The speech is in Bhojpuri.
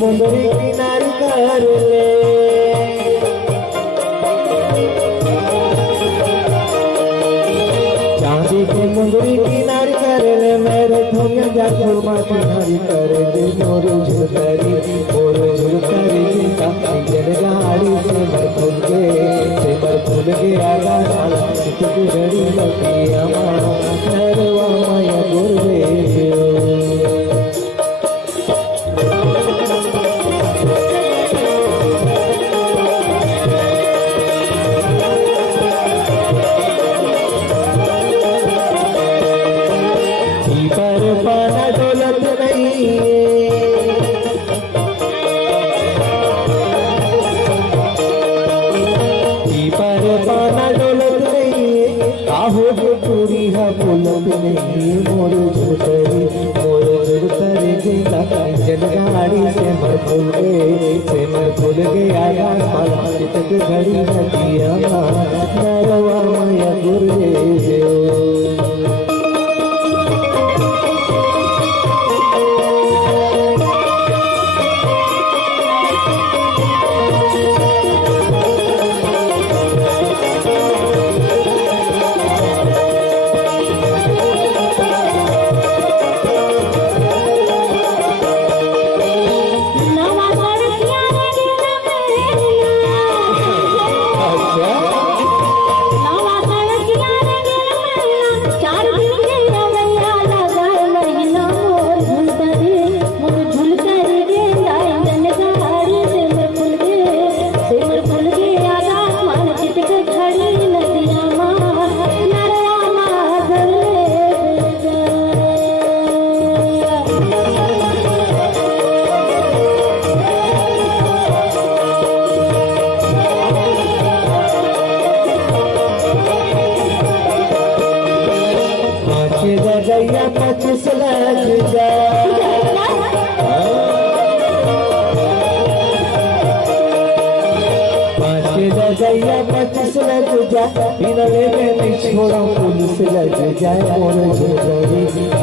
मुंदरी किनार कर ले चांदी के मुंदरी किनार कर ले मेरे धोया जाकर माटी हरी कर दे मोर झुलतरी जनगाड़ी से मर फूल के आगा साला चितक घड़ी लगी अमा नरवा माया गुरवे पूरी है पुलक नहीं मोर झुलतरी जनगाड़ी से मर फूल गए आया चितक घड़ी नदिया नरवा माया गुरवे गैया 25 लग जा 25 लग जा बिना ले नहीं छोड़ा पुलिस लग जाए मोर झुलतरी